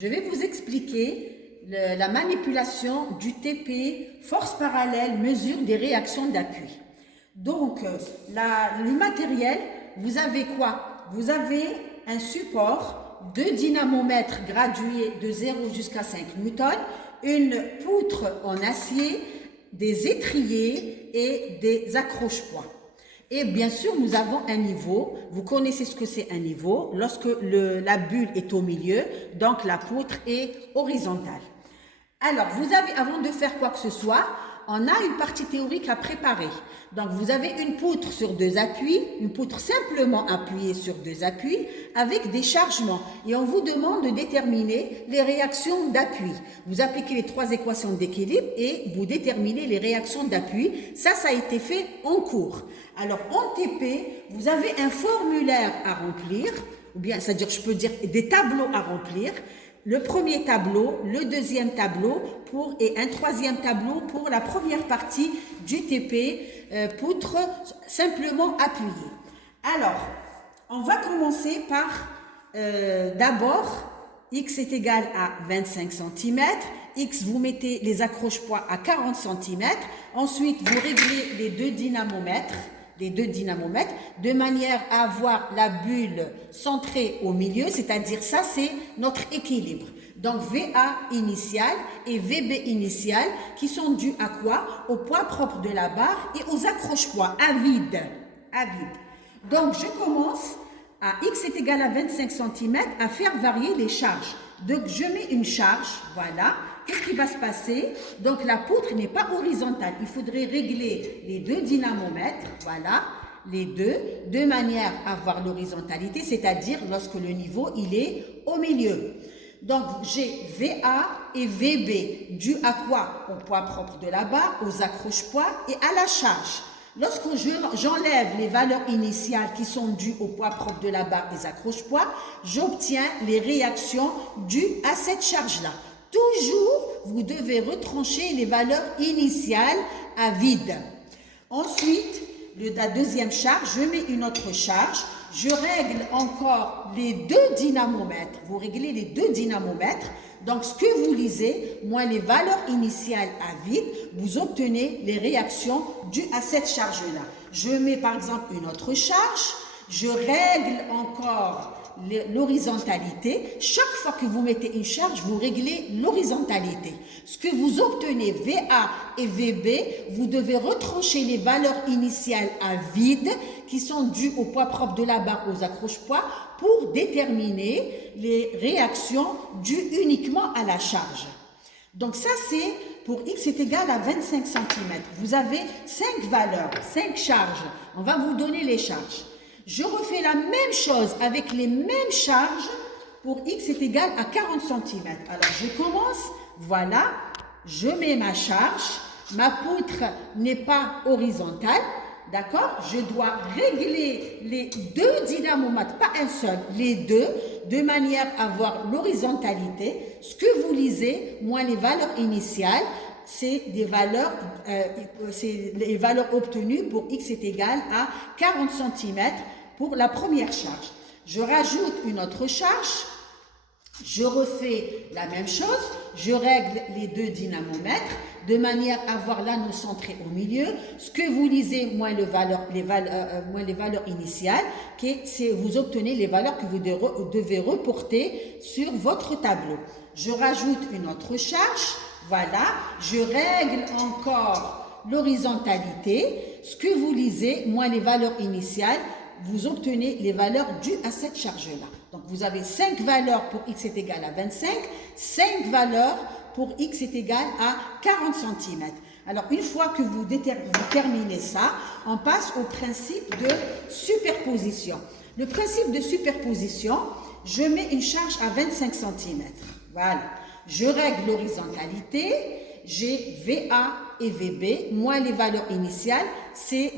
Je vais vous expliquer la manipulation du TP, force parallèle, mesure des réactions d'appui. Donc, le matériel, vous avez quoi? Vous avez un support, deux dynamomètres gradués de 0 jusqu'à 5 newtons, une poutre en acier, des étriers et des accroche-poids. Et bien sûr, nous avons un niveau. Vous connaissez ce que c'est un niveau. Lorsque la bulle est au milieu, donc la poutre est horizontale. Alors, vous avez, avant de faire quoi que ce soit, on a une partie théorique à préparer. Donc, vous avez une poutre sur deux appuis, une poutre simplement appuyée sur deux appuis avec des chargements. Et on vous demande de déterminer les réactions d'appui. Vous appliquez les trois équations d'équilibre et vous déterminez les réactions d'appui. Ça a été fait en cours. Alors, en TP, vous avez un formulaire à remplir, ou bien, c'est-à-dire, je peux dire des tableaux à remplir. Le premier tableau, le deuxième tableau et un troisième tableau pour la première partie du TP, poutre simplement appuyée. Alors, on va commencer par d'abord, X est égal à 25 cm. X, vous mettez les accroche-poids à 40 cm. Ensuite, vous réglez les deux dynamomètres de manière à avoir la bulle centrée au milieu, c'est-à-dire ça c'est notre équilibre. Donc VA initial et VB initial qui sont dus à quoi? Au poids propre de la barre et aux accroche-poids à vide. Donc je commence à X est égal à 25 cm à faire varier les charges. Donc je mets une charge, voilà. Qu'est-ce qui va se passer? Donc la poutre n'est pas horizontale. Il faudrait régler les deux dynamomètres, voilà, les deux, de manière à avoir l'horizontalité, c'est-à-dire lorsque le niveau il est au milieu. Donc j'ai VA et VB, dû à quoi? Au poids propre de la barre, aux accroche-poids et à la charge. Lorsque j'enlève les valeurs initiales qui sont dues au poids propre de la barre des accroche-poids, j'obtiens les réactions dues à cette charge-là. Toujours, vous devez retrancher les valeurs initiales à vide. Ensuite, la deuxième charge, je mets une autre charge. Je règle encore les deux dynamomètres. Vous réglez les deux dynamomètres. Donc, ce que vous lisez, moins les valeurs initiales à vide, vous obtenez les réactions dues à cette charge-là. Je mets par exemple une autre charge. Je règle encore l'horizontalité. Chaque fois que vous mettez une charge, vous réglez l'horizontalité. Ce que vous obtenez VA et VB, vous devez retrancher les valeurs initiales à vide qui sont dues au poids propre de la barre aux accroche-poids pour déterminer les réactions dues uniquement à la charge. Donc ça c'est pour X est égal à 25 cm. Vous avez 5 valeurs, 5 charges. On va vous donner les charges. Je refais la même chose avec les mêmes charges pour X est égal à 40 cm. Alors, je commence, voilà, je mets ma charge, ma poutre n'est pas horizontale, d'accord? Je dois régler les deux dynamomètres, pas un seul, les deux, de manière à avoir l'horizontalité. Ce que vous lisez, moins les valeurs initiales, c'est les valeurs obtenues pour X est égal à 40 cm pour la première charge. Je rajoute une autre charge, je refais la même chose, je règle les deux dynamomètres de manière à avoir l'anneau centré au milieu. Ce que vous lisez, moins les valeurs initiales, vous obtenez les valeurs que vous devez reporter sur votre tableau. Je rajoute une autre charge, voilà, je règle encore l'horizontalité. Ce que vous lisez, moins les valeurs initiales, vous obtenez les valeurs dues à cette charge-là. Donc, vous avez 5 valeurs pour X est égal à 25, 5 valeurs pour X est égal à 40 cm. Alors, une fois que vous terminez ça, on passe au principe de superposition. Le principe de superposition, je mets une charge à 25 cm. Voilà. Je règle l'horizontalité, j'ai VA et VB, moins les valeurs initiales,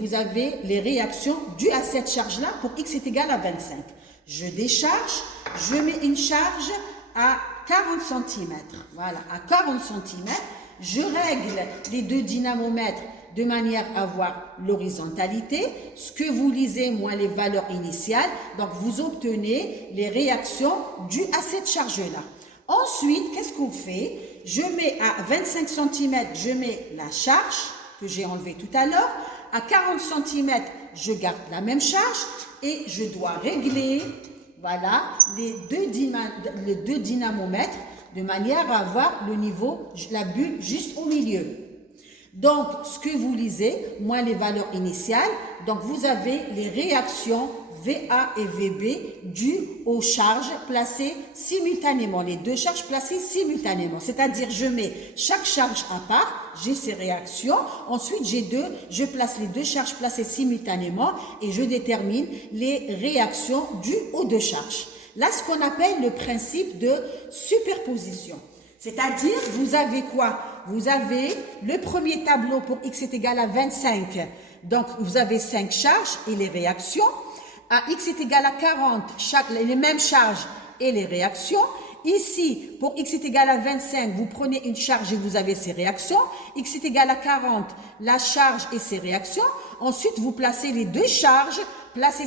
vous avez les réactions dues à cette charge-là pour X est égal à 25. Je décharge, je mets une charge à 40 cm. Voilà, à 40 cm, je règle les deux dynamomètres de manière à avoir l'horizontalité. Ce que vous lisez, moins les valeurs initiales, donc vous obtenez les réactions dues à cette charge-là. Ensuite, qu'est-ce qu'on fait? Je mets à 25 cm, je mets la charge que j'ai enlevée tout à l'heure. À 40 cm, je garde la même charge et je dois régler, voilà, les deux dynamomètres de manière à avoir le niveau, la bulle juste au milieu. Donc, ce que vous lisez, moins les valeurs initiales, donc vous avez les réactions VA et VB dues aux charges placées simultanément, les deux charges placées simultanément. C'est-à-dire, je mets chaque charge à part, j'ai ces réactions. Ensuite, je place les deux charges placées simultanément et je détermine les réactions dues aux deux charges. Là, ce qu'on appelle le principe de superposition. C'est-à-dire, vous avez quoi? Vous avez le premier tableau pour x est égal à 25. Donc, vous avez 5 charges et les réactions. À x est égal à 40, les mêmes charges et les réactions. Ici, pour x est égal à 25, vous prenez une charge et vous avez ses réactions. X est égal à 40, la charge et ses réactions. Ensuite, vous placez les deux charges placées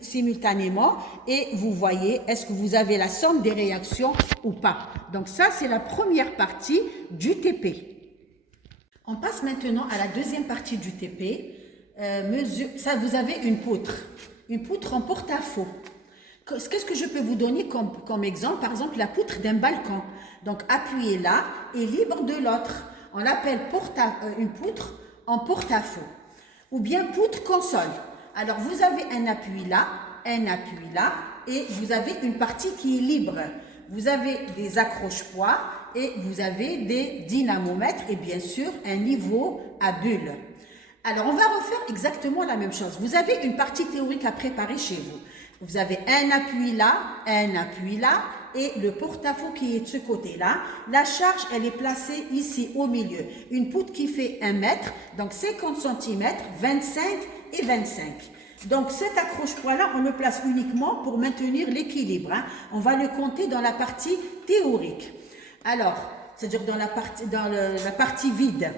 simultanément et vous voyez est-ce que vous avez la somme des réactions ou pas. Donc ça, c'est la première partie du TP. On passe maintenant à la deuxième partie du TP. Ça, vous avez une poutre en porte-à-faux. Qu'est-ce que je peux vous donner comme exemple? Par exemple, la poutre d'un balcon. Donc, appuyez là et libre de l'autre. On l'appelle une poutre en porte-à-faux. Ou bien poutre console. Alors, vous avez un appui là et vous avez une partie qui est libre. Vous avez des accroche-poids et vous avez des dynamomètres et bien sûr un niveau à bulle. Alors, on va refaire exactement la même chose. Vous avez une partie théorique à préparer chez vous. Vous avez un appui là et le porte-à-faux qui est de ce côté-là. La charge, elle est placée ici au milieu. Une poutre qui fait 1 mètre, donc 50 cm, 25 et 25. Donc cet accroche-poids-là, on le place uniquement pour maintenir l'équilibre. On va le compter dans la partie théorique. Alors, c'est-à-dire dans la partie vide.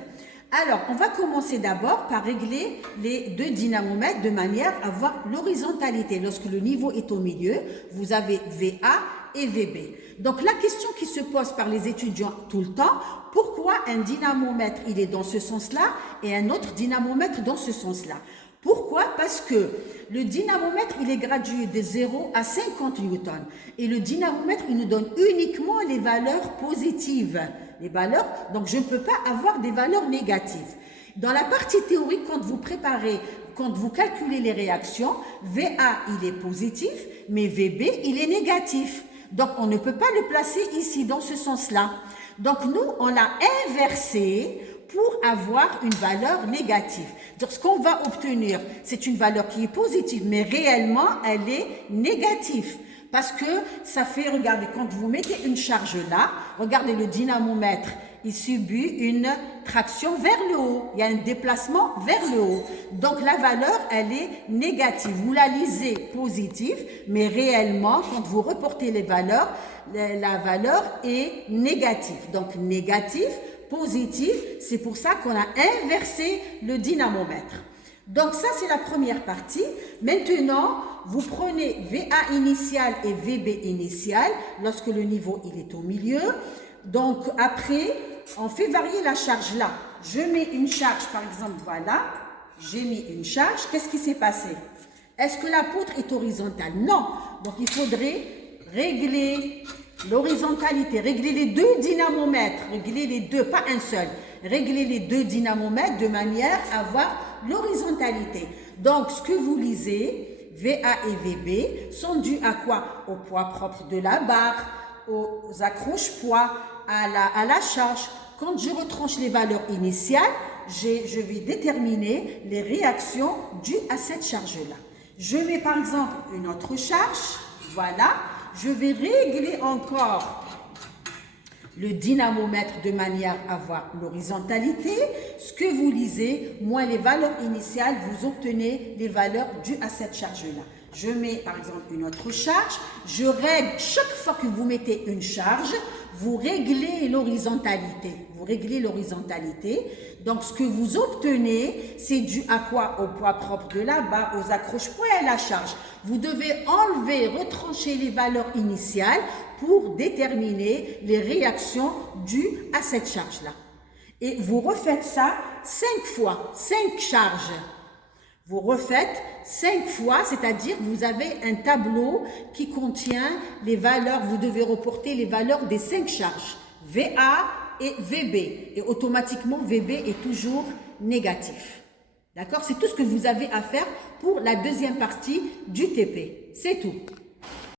Alors, on va commencer d'abord par régler les deux dynamomètres de manière à avoir l'horizontalité. Lorsque le niveau est au milieu, vous avez VA et VB. Donc, la question qui se pose par les étudiants tout le temps, pourquoi un dynamomètre, il est dans ce sens-là et un autre dynamomètre dans ce sens-là? Pourquoi? Parce que le dynamomètre, il est gradué de 0 à 50 newtons. Et le dynamomètre, il nous donne uniquement les valeurs positives. Les valeurs, donc je ne peux pas avoir des valeurs négatives. Dans la partie théorique, quand vous calculez les réactions, VA, il est positif, mais VB, il est négatif. Donc, on ne peut pas le placer ici, dans ce sens-là. Donc, nous, on l'a inversé pour avoir une valeur négative. Donc, ce qu'on va obtenir, c'est une valeur qui est positive, mais réellement, elle est négative. Parce que ça fait, regardez, quand vous mettez une charge là, regardez le dynamomètre, il subit une traction vers le haut. Il y a un déplacement vers le haut. Donc la valeur, elle est négative. Vous la lisez positive, mais réellement, quand vous reportez les valeurs, la valeur est négative. Donc négatif, positif, c'est pour ça qu'on a inversé le dynamomètre. Donc ça, c'est la première partie. Maintenant, vous prenez VA initial et VB initial lorsque le niveau il est au milieu. Donc après, on fait varier la charge là. Je mets une charge, par exemple, voilà. J'ai mis une charge. Qu'est-ce qui s'est passé? Est-ce que la poutre est horizontale? Non. Donc il faudrait régler l'horizontalité, régler les deux dynamomètres, régler les deux, pas un seul. Régler les deux dynamomètres de manière à avoir l'horizontalité. Donc, ce que vous lisez, VA et VB, sont dus à quoi? Au poids propre de la barre, aux accroche-poids, à la charge. Quand je retranche les valeurs initiales, je vais déterminer les réactions dues à cette charge-là. Je mets par exemple une autre charge, voilà. Je vais régler encore le dynamomètre de manière à avoir l'horizontalité. Ce que vous lisez, moins les valeurs initiales, vous obtenez les valeurs dues à cette charge-là. je mets par exemple une autre charge, je règle, chaque fois que vous mettez une charge, vous réglez l'horizontalité. Vous réglez l'horizontalité. Donc, ce que vous obtenez, c'est dû à quoi? Au poids propre de la barre, aux accroche-poids et à la charge. Vous devez enlever, retrancher les valeurs initiales pour déterminer les réactions dues à cette charge-là. Et vous refaites ça 5 fois, 5 charges. Vous refaites 5 fois, c'est-à-dire vous avez un tableau qui contient les valeurs, vous devez reporter les valeurs des 5 charges, VA et VB. Et automatiquement, VB est toujours négatif. D'accord? C'est tout ce que vous avez à faire pour la deuxième partie du TP. C'est tout.